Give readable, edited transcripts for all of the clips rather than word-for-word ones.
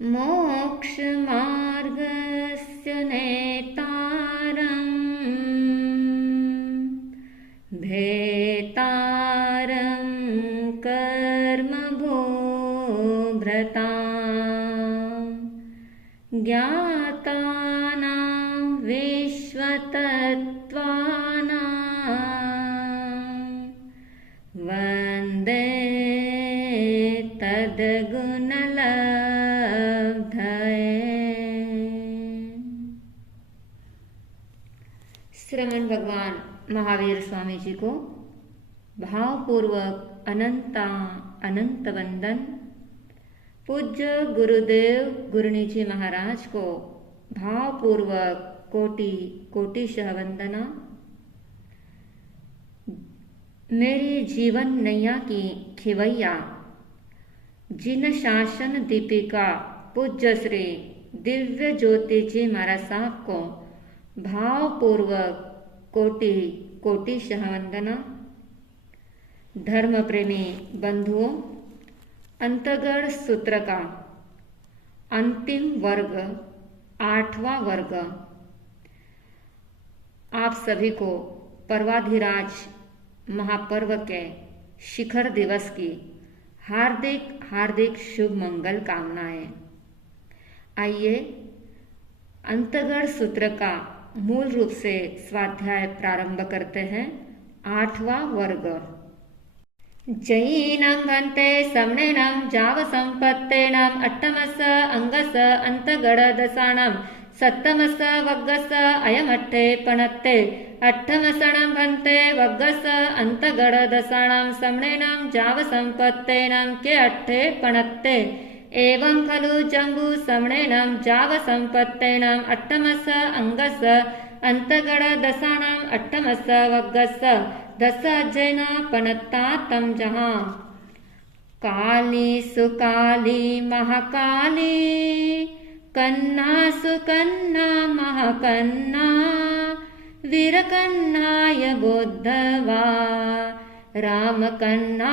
मोक्षमार्गस्य नेतारम् भेतारं कर्मभोभ्रताम् ज्ञातानां विश्वतत्त्वानां वन्दे तद्गुणलब्धये। श्रमण भगवान महावीर स्वामी जी को भावपूर्वक अनंत वंदन। पूज्य गुरुदेव गुरुनी जी महाराज को भावपूर्वक कोटि कोटिशः वंदना। मेरी जीवन नैया की खिवैया जिन शासन दीपिका पूज्य श्री दिव्य ज्योति जी महाराज साहब को भावपूर्वक कोटि कोटिशः वंदना। धर्म प्रेमी बंधुओं, अंतगढ़ सूत्र का अंतिम वर्ग 8वां वर्ग आप सभी को पर्वाधिराज महापर्व के शिखर दिवस की हार्दिक हार्दिक शुभ मंगल कामनाएं। आइए अंतगढ़ सूत्र का मूल रूप से स्वाध्याय प्रारंभ करते हैं। 8वां वर्ग। जैनं भन्ते समनेनं जावसंपत्तेनं अट्टमस अंगस अंतगढ़दसानं सप्तमस वग्गस अयमट्ठे पणत्ते अट्ठमसणं भन्ते वग्गस अंतगढ़दसानं समनेनं जावसंपत्तेनं के अट्ठे पणत्ते एवं खलु जम्बू समनेनं जावसंपत्तेनं अट्टमस अंगस अंतगढ़दसानं अट्टमस वग्गस दस अज्जैन पणत्ता तम जहाँ। काली सुकाली महाकाली कन्ना सुकन्ना महाकन्ना वीरकन्नाय बोद्धवा रामकन्ना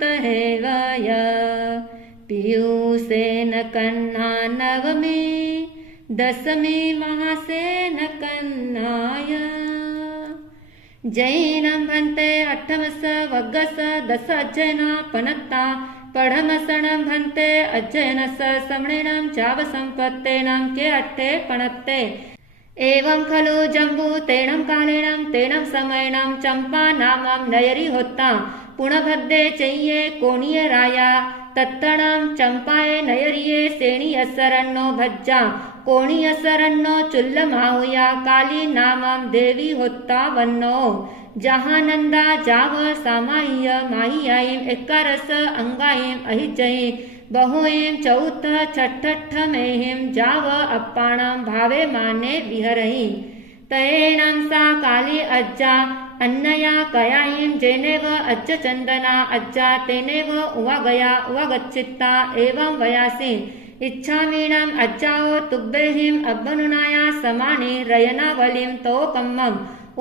तहेवय पीयूसेन कन्ना नवमी दशमी महासेन कन्नाय। जैनं भन्ते अट्ठमस वग्गस दश अज्जैन पणत्ता पढ़मसणं भन्ते अज्जैनस समणेनं जावसंपत्तेनं के अट्ठे पणत्ते एवं खलु जम्बू तेणं कालेनं तेणं समयनं चंपा नामं नयरी होता पुणभद्दे चैये कोणीय राया तत्तणं चंपाये नयरिये सेणी असरण्णो भज्जा कोणी असरण्णो चुल्ल माहुया काली नामं देवी होता वन्नो जहानंदा जाव सामाह्य माहियायीं एकारस अंगायीं अहिजयीं बहुयीं चौथ छठ्ठमेहिं जाव अप्पाणं भावे माने विहरहि तयेणं सा काली अज्जा अन्नया कयायीं जेनेव अज्ज चंदना अज्जा तेनेव उवागया उवागच्चित्ता एवं वयासि इच्छामीणं अज्जाओ तुब्बेहिं अब्बनुनाया समानि रयनावलिं तोकम्मं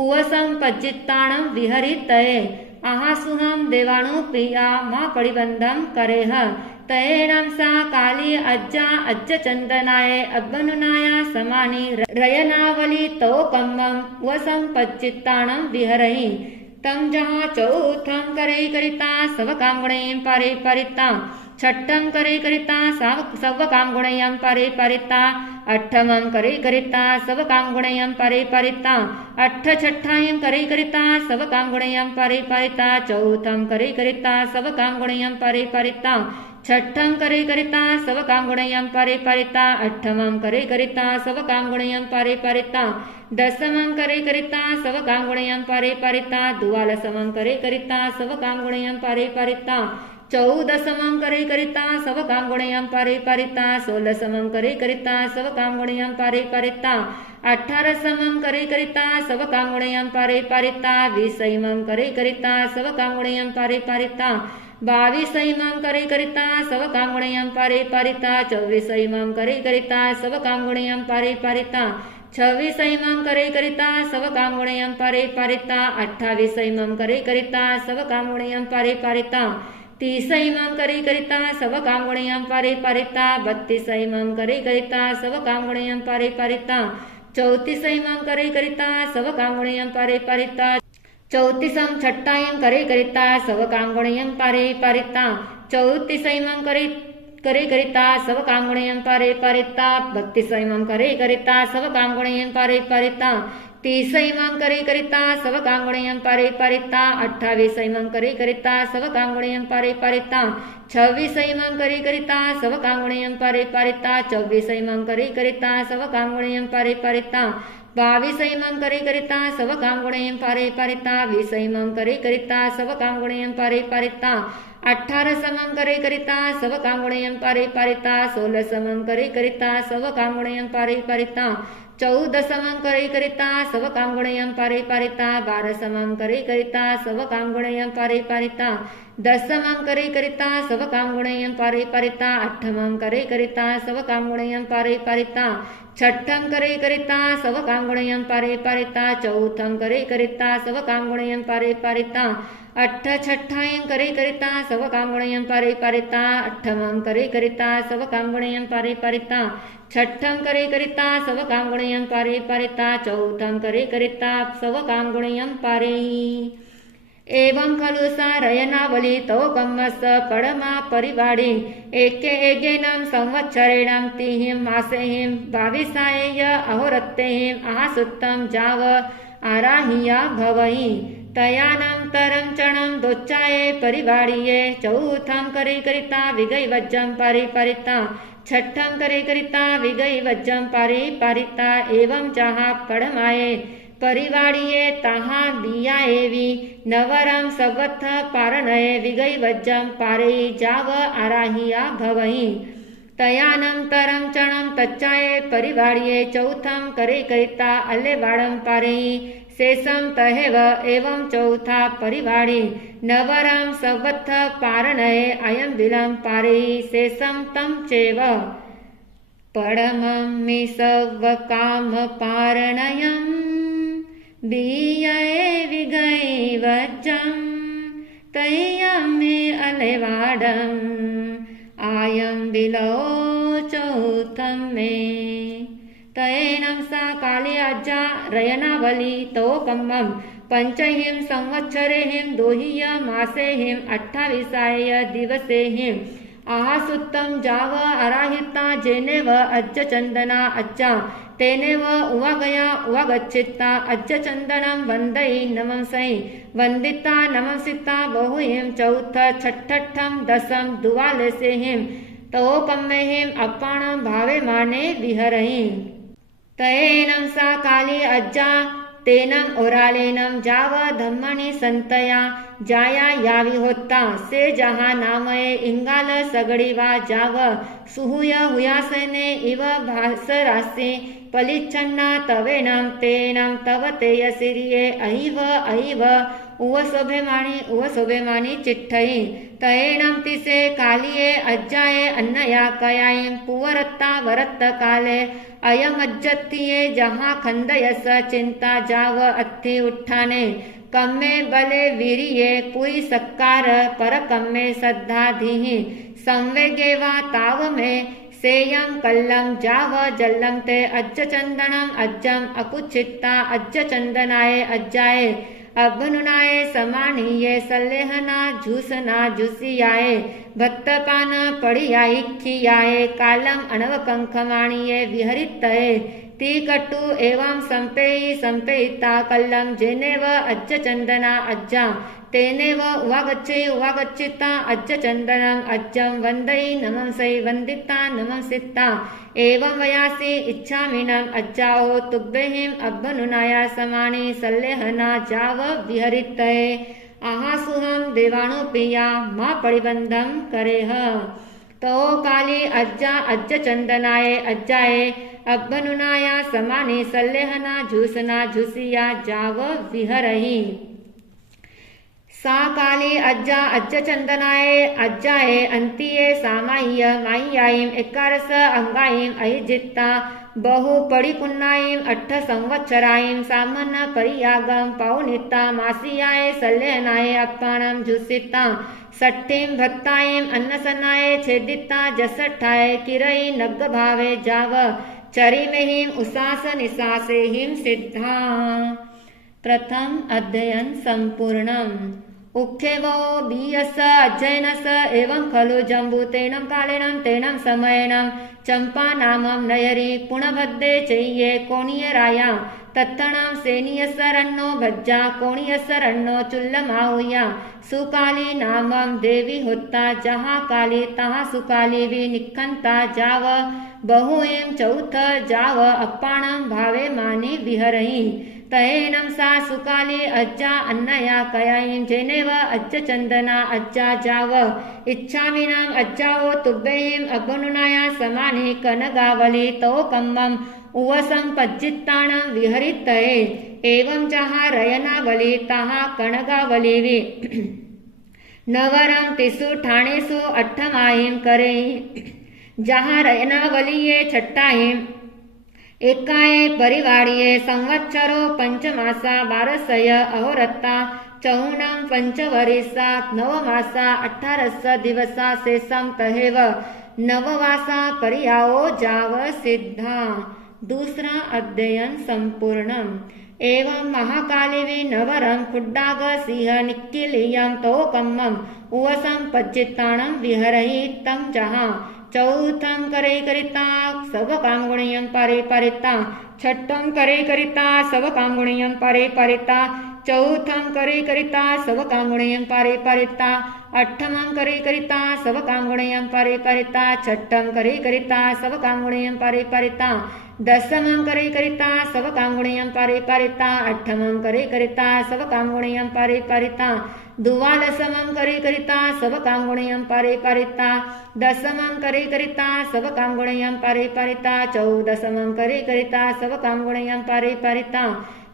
उवसं पज्जित्ताणं विहरितये आहासुहं देवाणु प्रिया मा पडिबन्धं करेह तयेणं सा काली अज्जा अज्ज चंदनाये अब्बनुनाया समानि रयनावली तोकम्मं उवसं पज्जित्ताणं विहरहि तम जहाँ चौथं करे करिता सब कामगुणयं पारे परिता छठ्ठं करे करिता सब कामगुणयं पारे परिता अट्ठमं करे करिता सब कामगुणयं पारे परिता अट्ठ छठ्ठायं करे करिता सब कामगुणयं पारे परिता चौथं करे करिता सब कामगुणयं पारे परिता छठ्ठं करे करिता सब कामगुणयं पारे परिता अट्ठमं करे करिता सब कामगुणयं पारे परिता दशमं करे करिता सब कामगुणयं पारे परिता द्वादशमं करे करिता सब कामगुणयं पारे परिता चौदशमं करे करिता सब कामगुणयं पारे परिता सोलहसमं करे करिता सब कामगुणयं पारे परिता 18 करे करिता सब कामगुणयं पारे परिता 20 करे करिता सब कामगुणयं पारे परिता 22 करे करिता सब कामगुणयं पारे परिता 24 करे करिता सब कामगुणयं पारे परिता 26 करे करिता सब कामगुणयं पारे परिता 28 करे करिता सब कामगुणयं पारे परिता तीसैमं करी करिता सव कांगुणयं परिपरिता 32 करी करिता सव कांगुणयं परिपरिता 34 करी करिता सव कांगुणयं परिपरिता 34 छट्टायं करी करिता सव कांगुणयं परिपरिता 34 करी करिता सव कांगुणयं परिपरिता 32 करी करिता सव कांगुणयं परिपरिता 30 करी करिता सव कांगुणयं परिपरिता 28 करी करिता सव कांगुणयं परिपरिता 26 करी करिता सव कांगुणयं परिपरिता 24 करी करिता सव कांगुणयं परिपरिता 22 करी करिता सव कांगुणयं परिपरिता 20 करी करिता सव कांगुणयं परिपरिता 18 करी करिता सव कांगुणयं परिपरिता 16 करी करिता सव कांगुणयं परिपरिता 14 करी करिता सव कांगुणयं परिपरिता 12 करी करिता सव कांगुणयं परिपरिता 10 करी करिता सव कांगुणयं परिपरिता 8 करी करिता सव कांगुणयं परिपरिता 6 करी करिता सव कांगुणयं परिपरिता 4 करी करिता सव कांगुणयं परिपरिता 8 छट्ठायं करी करिता सव कांगुणयं परिपरिता 8 करी करिता सव कांगुणयं परिपरिता 6 करी करिता सव कांगुणयं परिपरिता 4 करी करिता सव कांगुणयं परि एवं खलु सा रयनावली तौ कम्मस पडमा परिवाडी एके एगेनं संवत्सरेणं तिहिं मासेहिं 22 अहोरत्तेहिं आहासुत्तं जाव आराहिया भवहि तयानन्तरं चणं दोच्चाये परिवाडिये 4 करी करिता विगैवज्जं परिपरिता 6 करी करिता विगैवज्जं परिपरिता एवं चाहा पडमाये परिवाडिये ताहा बियाएवी नवरं सवत्थ पारणये विगैवज्जं पारेयी जाव आराहिया भवहि तयानन्तरं चणं तच्चाये परिवाडिये 4 करी करिता अल्लेवाडं पारेयी शेषं तहेव एवं 4 परिवाडी नवरं सवत्थ पारणये अयं बिलं पारेयी शेषं तं चैव पडमं मे सव काम पारणयं बियये विगैवज्जं तय्यं मे अलेवाडं आयं बिलो 4 मे तयेनं सा काली अज्जा रयनावली तो कम्मं 5 संवत्सरेहिं 2 मासेहिं 28 दिवसेहिं आहासुत्तं जाव आराहिता जेनेव अज्ज चंदना अज्जा तेनेव उवागया उवागच्छित्ता अज्ज चंदनं वंदयि नमंसै वंदिता नमंसिता बहुहिं 4 छठ्ठं 10 दुवालसेहिं तो कम्मेहिं अपाणं भावे माने विहरहि तयेनं सा काली अज्जा तेनं ओरालेनं जाव धम्मणि संतया जाया यावी होता से जहा नामये इंगाल सगडीवा जाव सुहुय हुयासने इव भासरासे पलिच्छन्ना तवेनं तेनं तव तेयसिरिये अहिव अहिव उवशोभेमानी चिट्ठई तयेनं तिसे कालिये अज्जाये अन्नया कयायं पुवरत्ता वरत्त काले अयमज्जत्तिये जहाँ खंदयस चिंता जाव अत्थि उठाने कम्मे बले वीरिये पुई सक्कार पर कम्मे सद्धाधिहि संवेगे वा ताव में सेयं कल्लं जाव जल्लं ते अज्ज चंदनम अज्जम अकुचित्ता अज्ज चंदनाये अज्जाये अभनुनाये समानीये सल्लेहना झूसना झुसियाये भक्तपान पड़ियाई खियाये कालम अणवकंखमाणिये विहरितये ती कटु एवं संपेयी संपेयिता कल्लम जेनेव अज्ज चंदना अज्जा तेनेव उवागच्छिता अज्ज चंदनम अज्जं वंदयि नमंसै वंदिता नमंसिता एवं वयासि इच्छामिनं अज्जाओ तुभ्यहिं अभनुनाया समानि सल्लेहना जाव विहरितये आहासुहं देवानुप्रिया मा परिबंधं करेह तो काली अज्जा अज्ज चंदनाये अज्जाये अभनुनाया समानि सल्लेहना झूसना झुसिया जाव विहरहि सा काली अज्जा अज्जचंदनाये अज्जाये अंतिये सामाय्य माय्यायीं एकारस अंगायीं अहिजित्ता बहु पडिपुन्नायीं 8 संवत्सरायीं सामन्न परियागं पौनिता मासियाये सल्यनाये अप्पाणं जुसिता सट्ठीं भक्तायीं अन्नसनाये छेदिता जसठाये किरई नग्गभावे जाव चरिमेहिं उसास निसासेहिं सिद्धा। प्रथम अध्ययन संपूर्णम्। उक्थेवो बीयस अध्ययनस एवं खलु जम्बूतेनं कालेनं तेनं समयेनं चंपा नामं नयरी पुणभद्दे चैये कोणीयराया तत्तणं सेनीयसरन्नो भज्जा कोणीयसरन्नो चुल्लमाहुया सुकाली नामं देवी होत्ता जहाँ काली तहाँ सुकाली भी निखंता जाव बहुएं चौथ जाव अप्पाणं भावे मानी विहरही तहेनं सा सुकाली अज्जा अन्नया कयायीं जेनेव अज्जचंदना अज्जा जाव इच्छामिनां अज्जावो तुभ्येहिं अग्नुनाया समानि कनगावली तो कम्मं उवसं पज्जित्ताणं विहरितये एवं जहाँ रयनावली तहाँ कनगावली नवरं तिसु ठाणेसु अट्ठमायीं करेहि जहाँ रयनावलीये छट्टायीं एकाये परिवाड़िये संवत्सरो पंचमासा 12 अहोरत्ता चौणं पंचवरिसा 9 मासा 18 दिवसा शेषं तहेव नववासा पर्याओ जाव सिद्धा। दूसरा अध्ययन संपूर्णम्। एवं महाकालिवी नवरं खुड्डाग सिंह निक्किलीयं तो कम्मं उवसं पज्जित्ताणं विहरहि तं जहाँ चौथं करे करिता सब कामगुणियं पारे परिता छठं करे करिता सब कामगुणियं पारे परिता चौथं करे करिता सब कामगुणियं पारे परिता अठमं करे करिता सब कामगुणियं पारे परिता छठं करे करिता सब कामगुणियं पारे परिता दशमं करे करिता सब कामगुणियं पारे परिता अठमं करे करिता सब कामगुणियं पारे परिता दुवादशमं करे करिता सब कामगुणियं पारे परिता दशमं करे करिता सब कामगुणियं पारे परिता चौदशमं करे करिता सब कामगुणियं पारे परिता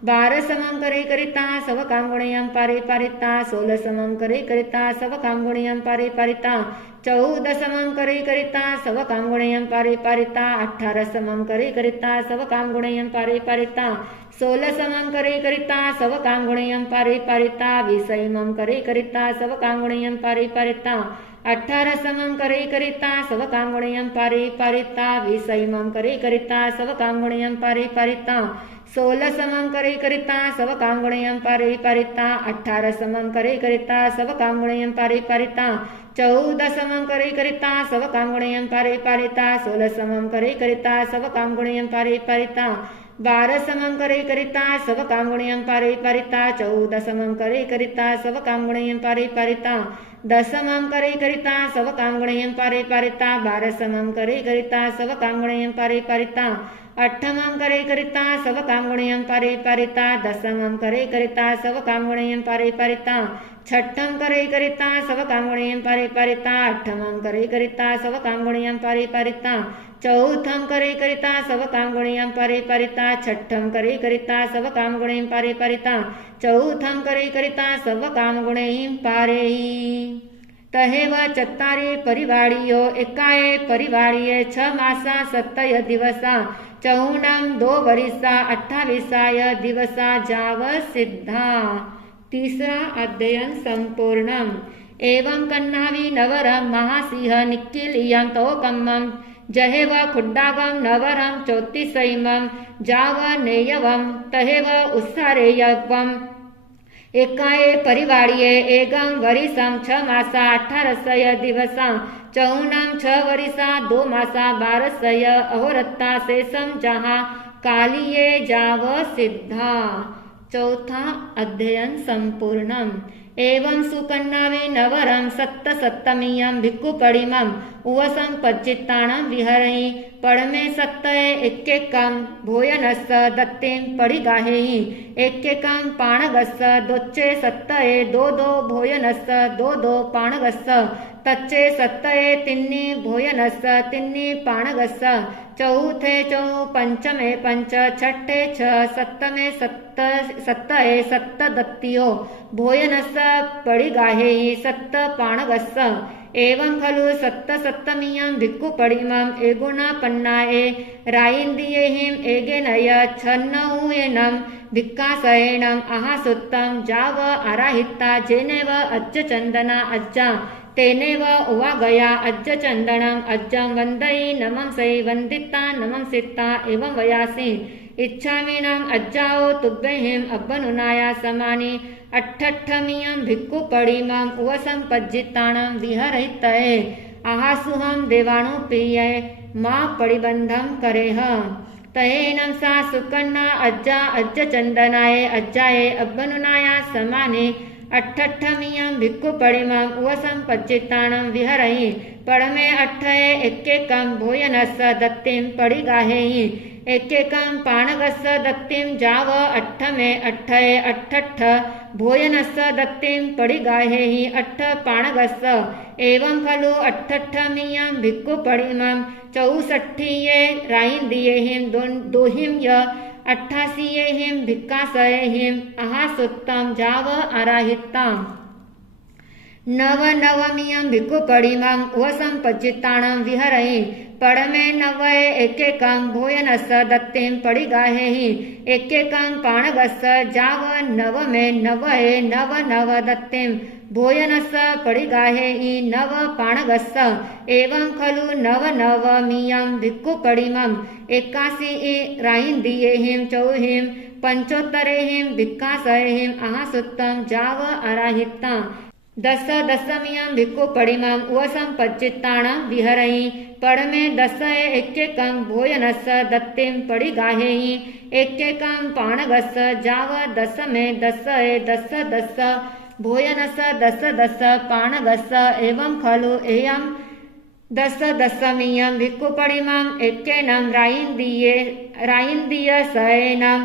12समं करे करिता सब कामगुणियं पारे परिता 16समं करे करिता सब कामगुणियं पारे परिता 14समं करे करिता सब कामगुणियं पारे परिता 18समं करे करिता सब कामगुणियं पारे परिता 16समं करे करिता सब कामगुणियं पारे परिता 20मं करे करिता सब कामगुणियं पारे परिता 18समं करे करिता सब कामगुणियं पारे परिता 20मं करे करिता सब कामगुणियं पारे परिता 16समं करे करिता सब कामगुणियं पारे परिता 18समं करे करिता सब कामगुणियं पारे परिता 14समं करे करिता सब कामगुणियं पारे परिता 16समं करे करिता सब कामगुणियं पारे परिता 12समं करे करिता सब कामगुणियं पारे परिता 14समं करे करिता सब कामगुणियं पारे परिता 10समं करे करिता सब कामगुणियं पारे परिता 12समं करे करिता सब कामगुणियं पारे परिता 8मं करे करिता सब कामगुणियं पारे परिता 10मं करे करिता सब कामगुणियं पारे परिता 6ठं करे करिता सब कामगुणियं पारे परिता 8मं करे करिता सब कामगुणियं पारे परिता 4थं करे करिता सब कामगुणियं पारे परिता 6ठं करे करिता सब कामगुणियं पारे परिता 4थं करे करिता सब कामगुणियं पारे तहेव चत्तारे परिवाड़ियो एकाये परिवाड़िये 6 मासा 17 दिवसा चौणं 2 वरिसा 28 दिवसा जाव सिद्धा। तीसरा अध्ययन संपूर्णम्। एवं कन्नावी नवरं महासिंह निक्किलीयं तो कम्मं जहेव खुड्डागं नवरं 34मं जाव नेयवं तहेव उत्सारेयवम् एकाये परिवाड़िये एगं वरिसं 6 मासा 18 दिवसा चौणं 6 वरिसा 2 मासा 12 अहोरत्ता शेषं जहाँ कालिये जाव सिद्धा। चौथा अध्ययन संपूर्णम्। एवं सुकन्नावे नवरं 7 भिक्खुपडिमं उवसं पज्जित्ताणं विहरहि पड़मे 7 एक्केकं भोजनस् दत्तिं पडिगाहेहि एक्केकं पाणगस् दोच्चे 7 2 भोजनस् 2 पाणगस् तच्चे सत्तये तिन्नी भोजनस्स तिन्नी पाणगस्स चौथे चौ पंचमे पंच छठे छ सप्तमे सत्तये सत्त दत्तियो भोजनस्स पडिगाहेहि सत्त पाणगस्स एवं खलु सत्त सप्तमीयं भिक्खुपडिमं एगुणा पन्नाये रायिन्दियेहिं एगेनय छन्नऊयेनं भिक्खासयेनं आहासुत्तं जाव आराहिता जेनेव अज्जचन्दना अज्जा तेनेव उवागया अज्जचन्दनम् अज्जं वन्दयि नमंसै वन्दिता नमंसिता एवं वयासि इच्छामीनं अज्जाओ तुभ्यहिं अब्बनुनाया समानि अट्ठट्ठमीयं भिक्खुपडिमं उवसंपज्जिताणं विहरहितये आहासुहं देवानुप्रिये मा पडिबन्धं करेह तयेनं सा सुकन्ना अज्जा अज्जचन्दनाये अज्जाये अब्बनुनाया समाने अट्ठट्ठमीयं भिक्खुपडिमं उवसंपज्जिताणं विहरहि पडमे अट्ठये एक्केकं भोजनस्स दत्तिं पडिगाहेहि एक्केकं पाणगस्स दत्तिं जाव अट्ठमे अट्ठये अट्ठट्ठ भोजनस्स दत्तिं पडिगाहेहि अट्ठ पाणगस्स एवं खलु अट्ठट्ठमीयं भिक्खुपडिमं चौषट्ठीये रायिन्दियेहिं दोहिं य अट्ठासीयेहिं भिक्खासयेहिं आहासुत्तं जाव आराहिता नवनवमीयं भिक्खुपडिमं उवसंपज्जिताणं विहरहि पडमे नवये एक्केकं भोजनस्स दत्तिं पडिगाहेहि एक्केकं पाणगस्स जाव नवमे नवये नव नव दत्तिं भोजनस्स पडिगाहेहि नव पाणगस्स एवं खलु नवनवमीयं भिक्खुपडिमं एकासी रायिन्दियेहिं चौहिं पंचोत्तरेहिं भिक्खासयेहिं आहासुत्तं जाव आराहिता दशमीयं भिक्खुपडिमं उवसंपज्जिताणं विहरहि पडमे दशये एक्केकं भोजनस्स दत्तिं पडिगाहेहि एक्केकं पाणगस्स जाव दशमे दशये दश भोजनस्स दश पाणगस्स एवं खलु एयं दशमीयं भिक्खुपडिमं एक्केनं रायिन्दियसयेनं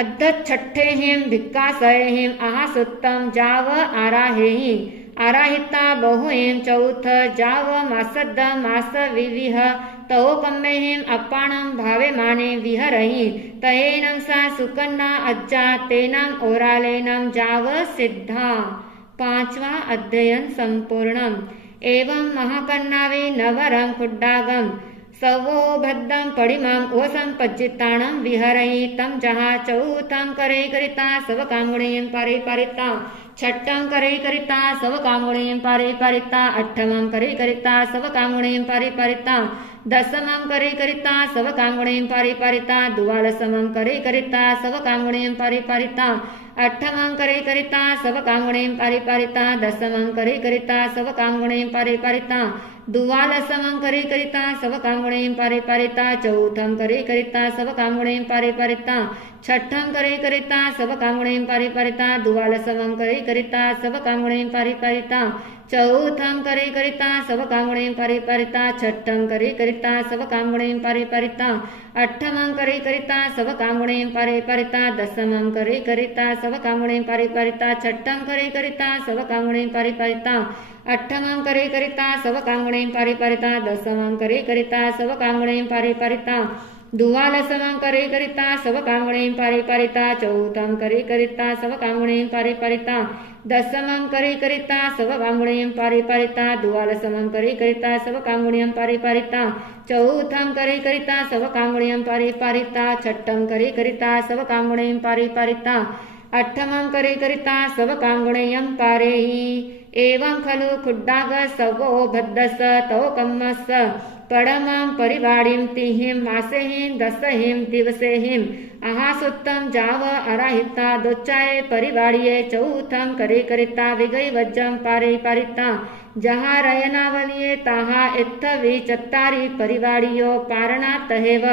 अद्धच्छट्ठेहिं भिक्खासयेहिं आहासुत्तं जाव आराहेहि आराहिता बहुहिं चौथ जाव मासद्द मास विविह तवोकम्मेहिं अपाणं भावेमाने विहरहि तयेनं सा सुकन्ना अज्जा तेनं ओरालेनं जाव सिद्धा। 5वां अध्ययन संपूर्णम्। एवं महाकन्नावि नवरं खुड्डागं सवोभद्दं पडिमं उवसंपज्जिताणं विहरहि तं जहा चौथं करे करिता सवकामुणीं पारिता छठं करे करिता सवकामुणीं पारिता अट्ठमं करे करिता सवकामुणीं पारिता दशमं करे करिता सवकामुणीं पारिता द्वादशमं करे करिता सवकामुणीं पारिता अट्ठमं करे करिता सवकामुणीं पारिता दशमं करे करिता सवकामुणीं पारिता द्वादशमं करे करिता सवकामुणीं पारिता चौथं करे करिता सवकामुणीं पारिता छठं करे करिता सवकामुणीं पारिता द्वादशमं करे करिता सवकामुणीं पारिता चौथं करे करिता सवकामुणीं पारिता छठं करे करिता सवकामुणीं पारिता अट्ठमं करे करिता सवकामुणीं पारिता दशमं करे करिता सवकामुणीं पारिता छठं करे करिता सवकामुणीं पारिता अट्ठमं करे करिता सवकामुणीं पारिता दशमं करे करिता सवकामुणीं पारिता द्वादशमं करे करिता सवकामुणीं पारिता चौथं करे करिता सवकामुणीं पारिता दशमं करे करिता सवकामुणीं पारिता द्वादशमं करे करिता सवकामुणीं पारिता चौथं करे करिता सवकामुणीं पारिता छठं करे करिता सवकामुणीं पारिता अट्ठमं करे करिता सवकामुणीं पारेहि एवं खलु खुड्डाग सवो भद्दस तवकम्मस पडमं परिवाडिं तिहिं मासेहिं दशहिं दिवसेहिं आहासुत्तं जाव आराहिता दोच्चाये परिवाडिये चौथं करे करिता विगई वज्जं पारिता जहा रयनावलिये ताहा इत्थवि चत्तारि परिवाडियो पारणा तहेव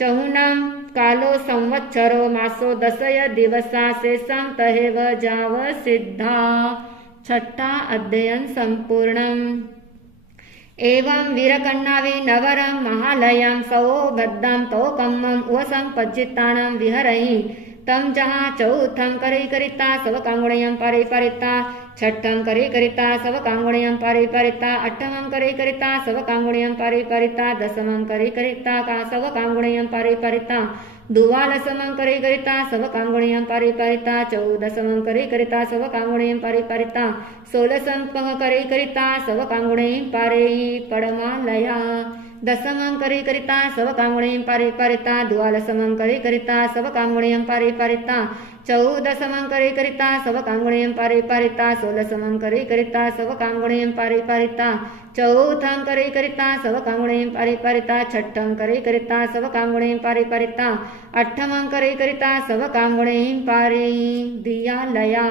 चहुनं कालो संवत्सरो मासो दशय दिवसा शेषं तहेव जाव सिद्धा। 6ठा अध्ययन संपूर्णम्। एवं वीरकन्नावि नवरं महालयं सवोबद्धं तवकम्मं उवसंपज्जिताणं विहरहि तम जहाँ चौथम करे करिता सव कांगुणयम पारे पारिता छठम करे करिता सव कांगुणयम पारे पारिता अष्टमम करे करिता सव कांगुणयम पारे पारिता दशमम करे करिता का सव कांगुणयम पारे पारिता द्वादशमं करे करिता सव कांगुणयम पारे पारिता चौदशमं करे करिता सव कांगुणयम पारे पारिता सोलसम करे करिता सव कांगुणयम पारे पड़मालया दशमं करे करिता सव कांगुणयम पारे पारिता द्वादशमं करे करिता सव कांगुणयम पारे पारिता चौदशमं करे करिता सव कांगुणयम पारे पारिता सोलसमं करे करिता सव कांगुणयम पारे पारिता चौथम करे करिता सव कांगुणयम पारे पारिता छठम करे करिता सव कांगुणयम पारे पारिता अष्टमं करे करिता सव कांगुणयम पारे दियालया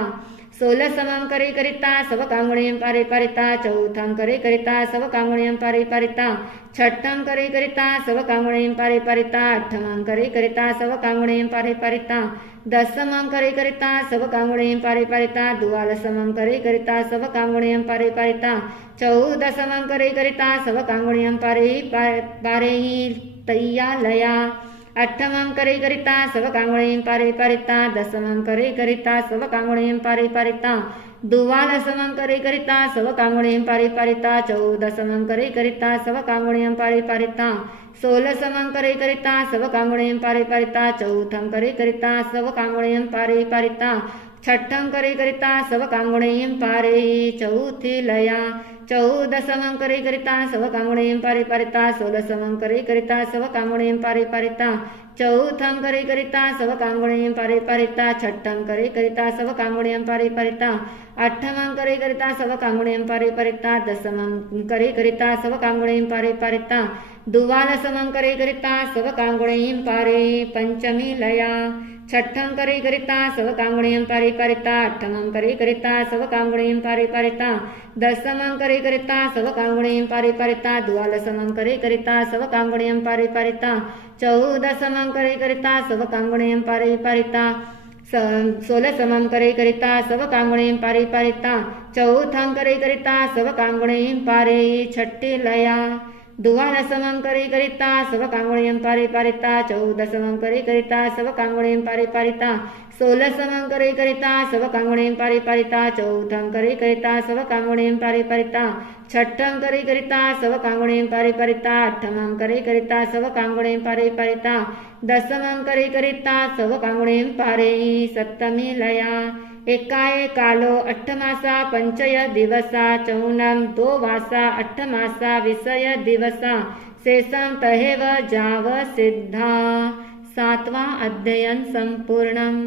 सोलसमं करे करिता सव कांगुणयम पारे पारिता चौथम करे करिता सव कांगुणयम पारे पारिता छठम करे करिता सव कांगुणयम पारे पारिता अष्टमं करे करिता सव कांगुणयम पारे पारिता दशमं करे करिता सव कांगुणयम पारे पारिता द्वादशमं करे करिता सव कांगुणयम पारे पारिता चौदशमं करे करिता सव कांगुणयम पारे तय्यालया अष्टमं करे करिता सव कांगुणयम पारे पारिता दशमं करे करिता सव कांगुणयम पारे पारिता द्वादशमं करे करिता सव कांगुणयम पारे पारिता चौदशमं करे करिता सव कांगुणयम पारे पारिता सोलसमं करे करिता सव कांगुणयम पारे पारिता चौथम करे करिता सव कांगुणयम पारे पारिता छठम करे करिता सव कांगुणयम पारे चौथिलया चौदशमं करे करिता सव कांगुणयम पारे पारिता सोलसमं करे करिता सव कांगुणयम पारे पारिता चौथम करे करिता सव कांगुणयम पारे पारिता छठम करे करिता सव कांगुणयम पारे पारिता अष्टमं करे करिता सव कांगुणयम पारे पारिता दशमं करे करिता सव कांगुणयम पारे पारिता द्वादशमं करे करिता सव कांगुणयम पारे पंचमीलया छठम करे करिता सव कांगुणयम पारे पारिता अष्टमं करे करिता सव कांगुणयम पारे पारिता दशमं करे करिता सव कांगुणयम पारे पारिता द्वादशमं करे करिता सव कांगुणयम पारे पारिता चौदशमं करे करिता सव कांगुणयम पारे पारिता सोलसमं करे करिता सव कांगुणयम पारे पारिता चौथम करे करिता सव कांगुणयम पारे छठ्ठीलया द्वादशमं करे करिता सव कांगुणयम पारे पारिता चौदशमं करे करिता सव कांगुणयम पारे पारिता सोलसमं करे करिता सव कांगुणयम पारे पारिता चौथम करे करिता सव कांगुणयम पारे पारिता छठम करे करिता सव कांगुणयम पारे पारिता अष्टमं करे करिता सव कांगुणयम पारे पारिता दशमं करे करिता सव कांगुणयम पारे सप्तमीलया एकाए कालो अट्ठमासा पंचय दिवसा चौनम दो वासा अट्ठमासा विषय दिवसा शेषम तहेव जाव सिद्धा सातवां अध्ययन संपूर्णम्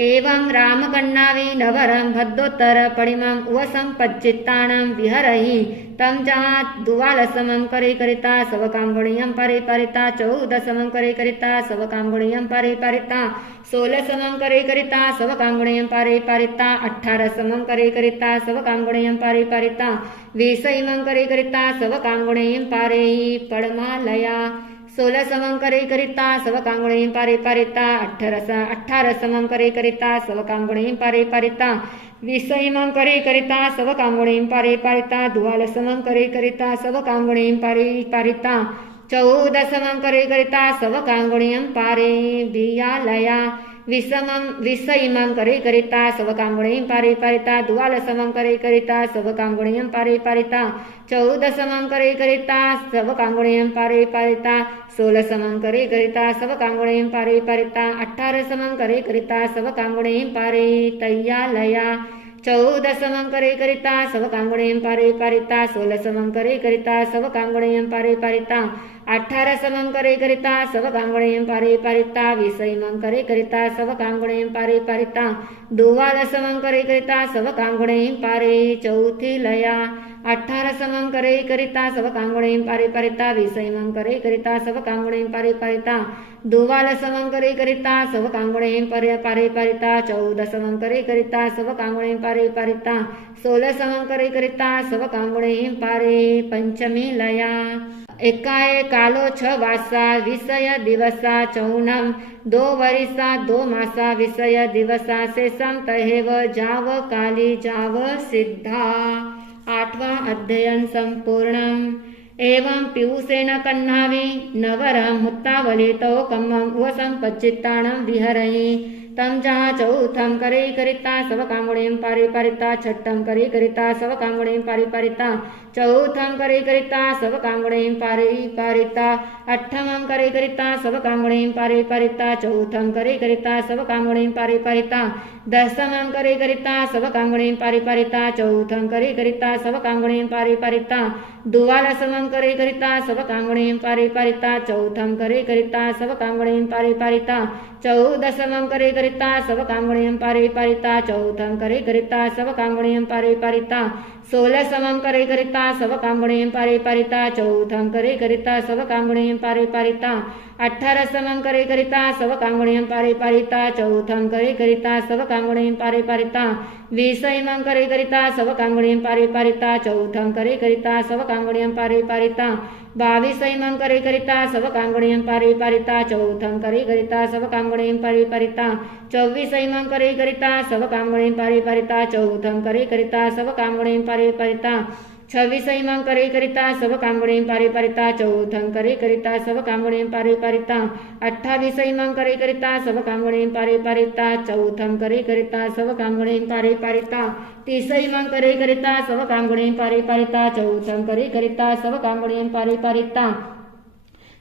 एवं रामकन्नावि नवरं भद्दोत्तर परिमं उवसंपच्चित्तानं विहरहि तं जहाँ द्वादशमं करे करिता सव कांगुणयम पारे पारिता चौदशमं करे करिता सव कांगुणयम पारे पारिता सोलसमं करे करिता सव कांगुणयम पारे पारिता अठारसमं करे करिता सव कांगुणयम पारे पारिता विषयमं करे करिता सव कांगुणयम पारे पड़मालया सोलसमं करे करिता सव कांगुणयम पारे पारिता अठारसमं करे करिता सव कांगुणयम पारे पारिता विषयमं करे करिता सव कांगुणयम पारे पारिता द्वादशमं करे करिता सव कांगुणयम पारे पारिता चौदशमं करे करिता सव कांगुणयम पारे दियालया विषयमं करे करिता सव कांगुणयम पारे पारिता द्वादशमं करे करिता सव कांगुणयम पारे पारिता चौदशमं करे करिता सव कांगुणयम पारे पारिता सोलसमं करे करिता सव कांगुणयम पारे पारिता अठारसमं करे करिता सव कांगुणयम पारे तय्यालया चौदशमं करे करिता सव कांगुणयम पारे पारिता सोलसमं करे करिता सव कांगुणयम पारे पारिता अठारसमं करे करिता सव कांगुणयम पारे पारिता विषयमं करे करिता सव कांगुणयम पारे पारिता द्वादशमं करे करिता सव कांगुणयम पारे चौथिलया अठारसमं करे करिता सव कांगुणयम पारे पारिता विषयमं करे करिता सव कांगुणयम पारे पारिता द्वादशमं करे करिता सव कांगुणयम पारे पारिता चौदशमं करे करिता सव कांगुणयम पारे पारिता सोलसमं करे करिता सव कांगुणयम पारे पंचमीलया एकाए कालो छ वासा विषय दिवसा चौनम दो वरिसा दो मासा विषय दिवसा शेषम तहेव जाव काली जाव सिद्धा आठवां अध्ययन संपूर्णम् एवं पीयूषेण कन्नावि नवरं मुत्तावलितो कम्मं उवसंपच्चित्तानं विहरहि तम जहाँ चौथम करे करिता सब कांगुणीम पारिपारिता छठम करे करिता सब कांगुणीम पारिपारिता चौथम करे करिता सब कांगुणीम पारिपारिता अठमम करे करिता सब कांगुणीम पारिपारिता चौथम करे करिता सब कांगुणीम पारिपारिता दशमम करे करिता सब कांगुणीम पारिपारिता चौथम करे करिता सब कांगुणीम पारिपारिता द्वादशमम करे करिता सब कांगुणीम पारिपारिता चौथम करे करिता सब कांगुणीम पारिपारिता चौदशमम करे करिता सब कांगुणीम पारिपारिता चौथम करे करिता सब कांगुणीम पारिपारिता सोलहसमम करे करिता सब कांगुणीम पारिपारिता चौथम करे करिता सब कांगुणीम पारिपारिता अठारहसमम करे करिता सब कांगुणीम पारिपारिता चौथम करे करिता सब कांगुणीम पारिपारिता वीसमम करे करिता सब कांगुणीम पारिपारिता चौथम करे करिता सब कांगुणीम पारिपारिता बावीसमम करे करिता सब कांगुणीम पारिपारिता चौथम करे करिता सब कांगुणीम पारिपारिता चौवीसमम करे करिता सब कांगुणीम पारिपारिता चौथम करे करिता सब कांगुणीम पारिपारिता छव्वीसमम करे करिता सब कांगुणीम पारिपारिता चौथम करे करिता सब कांगुणीम पारिपारिता अठ्ठावीसमम करे करिता सब कांगुणीम पारिपारिता चौथम करे करिता सब कांगुणीम पारिपारिता तीसमम करे करिता सब कांगुणीम पारिपारिता चौथम करे करिता सब कांगुणीम पारिपारिता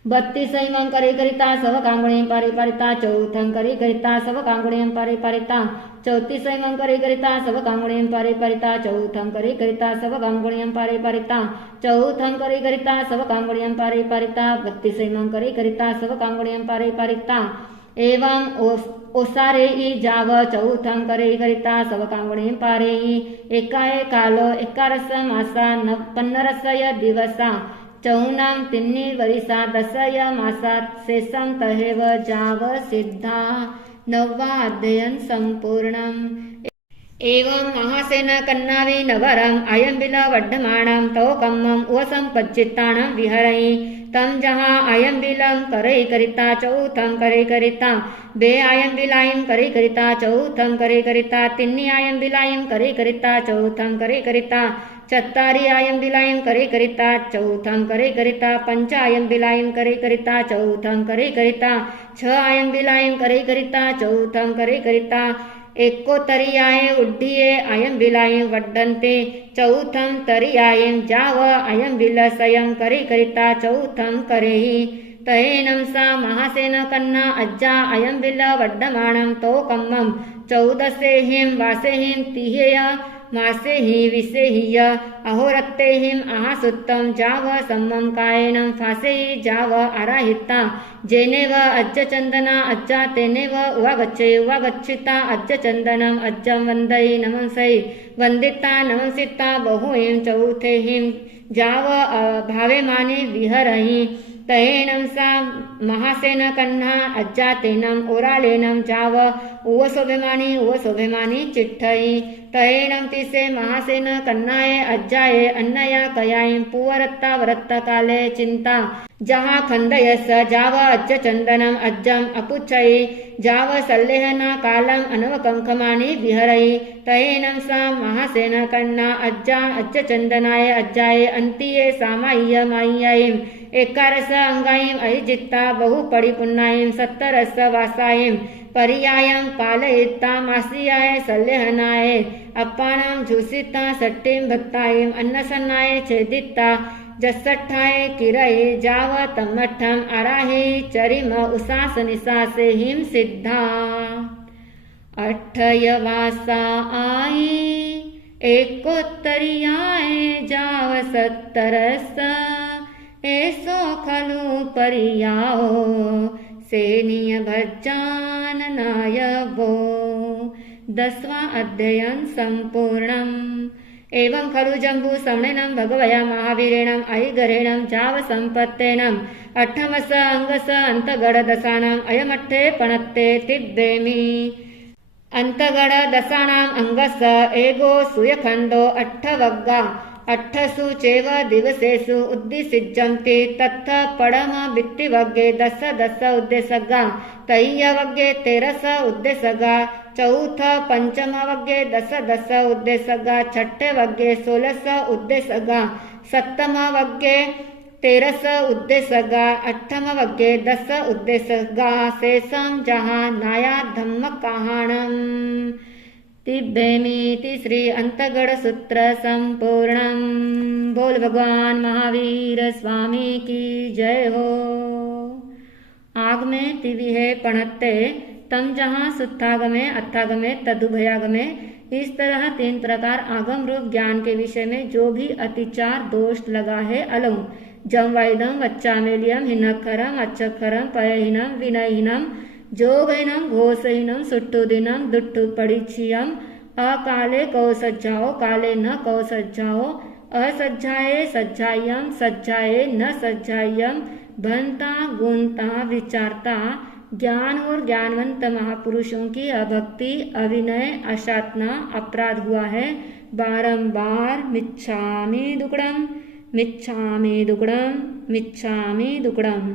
बत्तीसमम करे करिता सब कांगुणीम पारिपारिता चौथम करे करिता सब कांगुणीम पारिपारिता चौतीसमम करे करिता सब कांगुणीम पारिपारिता चौथम करे करिता सब कांगुणीम पारिपारिता चौथम करे करिता सब कांगुणीम पारिपारिता बत्तीसमम करे करिता सब कांगुणीम पारिपारिता एवं ओसारे जाव चौथम करे करिता सब कांगुणीम पारे एकाए कालो एकारस मासा पन्नरसय दिवसा चौनाम तिन्नी वरिसा दसय मासात शेषम तहेव जाव सिद्धा नववा अध्ययन संपूर्णम एवं महासेन कन्नावी नवरम अयंबिल वड्डमाणम तव कम्मम उवसम पच्चित्ताणम विहरई तम जहाँ अयंबिलम करे करिता चौथम करे करिता बे अयंबिलायम करे करिता चौथम करे करिता तिन्नी अयंबिलायम करे करिता चौथम करे करिता चत्तारी अयंबिलायम करे करिता चौथम करे करिता पंच अयंबिलायम करे करिता चौथम करे करिता छ अयंबिलायम करे करिता चौथम करे करिता एकोत्तरीयाय उड्डीये अयंबिलायम वड्डन्ते चौथम तरीयायम जाव अयंबिलसयं करे करिता चौथम करेहि तहेनं सा महासेन कन्ना अज्जा अयंबिल वड्डमाणं तो कम्मं चौदसेहिं वासेहिं तिहेय मासेहि विसेहिय अहोरत्तेहिं आहासुत्तं जाव सम्मं कायेनं फासेहि जाव आराहिता जेनेव अज्जचन्दना अज्जा तेनेव उवागच्छे उवागच्छिता अज्जचन्दनम् अज्जं वन्दयि नमंसै वन्दिता नमंसिता बहुहिं चौथेहिं जाव भावेमाने विहरहि तहेनं सा महासेन कन्हा अज्जा तेनं ओरालेनं जाव उवसोभिमानी उवसोभिमानी चिट्ठई तहेनं तिसे महासेन कन्नाये अज्जाये अन्नया कयायं पुवरत्ता वरत्ता काले चिंता जहा खंदयस जाव अज्ज चंदनम अज्जम अपुच्छई जाव सल्लेहना कालम अनवकंकमानी विहरई तहेनं सा महासेन कन्ना अज्जा अज्ज चंदनाय अज्जाये अंतिये सामाय्य माय्ययीं एकारस अंगायीं अहिजित्ता बहुपड़ी पुन्नायीं सत्तरस वासायीं पर्यायं पालयित्ता मासियाय सल्लेहनाय अप्पानां झुसिता सट्टीं भक्तायीं अन्नसन्नाय छेदित्ता जस्सट्ठाय किरये जाव तम्मठ्ठम् आराहे चरिम उसास निसासे हिम सिद्धा अठय वासा आये एकोत्तरीयाय जाव सत्तरस ऐसो खलु परियाओ सेनीय भज्जाननाय वो 10वां अध्ययन संपूर्णम् एवं खलु जम्बू सवणेनं भगवया महावीरेणं ऐगरेणं जाव संपत्तेनं अठमस अंगस अंतगड दसानाम् अयमठ्ठे पणत्ते तिद्देमि अंतगड दसानाम् अंगस एगो सुयखंडो अठ्ठवग्गा अट्ठसु चेव दिवसेषु उद्दिशिज्यन्ति तत्थ पडम बिट्टिवग्गे दस दस उद्देशगा तय्यवग्गे तेरस उद्देशगा चौथ पंचम वग्गे दस दस उद्देशगा छठे वग्गे 16 उद्देशगा सप्तम वग्गे तेरस उद्देश गा अट्ठम वग्गे दस उद्देश गा शेषम जहाँ नाया धम्म कहाणम। तिब्बेमीति श्री अंतगढ़ सूत्र संपूर्णम। बोल भगवान महावीर स्वामी की जय हो। आगमे तिविहे पणत्ते तम जहाँ सुत्थागमे अत्थागमे तदुभयागमे। इस तरह 3 प्रकार आगम रूप ज्ञान के विषय में जो भी अतिचार दोष लगा है अलऊ। जम वाइदम वच्चामेलियम हिनखरम अच्छखरम पयहीनम विनयहीनम जोगहीनम घोषहीनम सुट्टुदिनम दुट्टु पड़िछियम। अकाले कौ सज्जाओ काले न कौ सज्जाओ। असज्जाए सज्जायम सज्जाए न सज्जायम। भनता गुणता विचारता। ज्ञान और ज्ञानवंत महापुरुषों की अभक्ति अविनय अशातना अपराध हुआ है। बारंबार मिच्छामि दुक्कडम मिच्छामि दुक्कडम मिच्छामि दुक्कडम।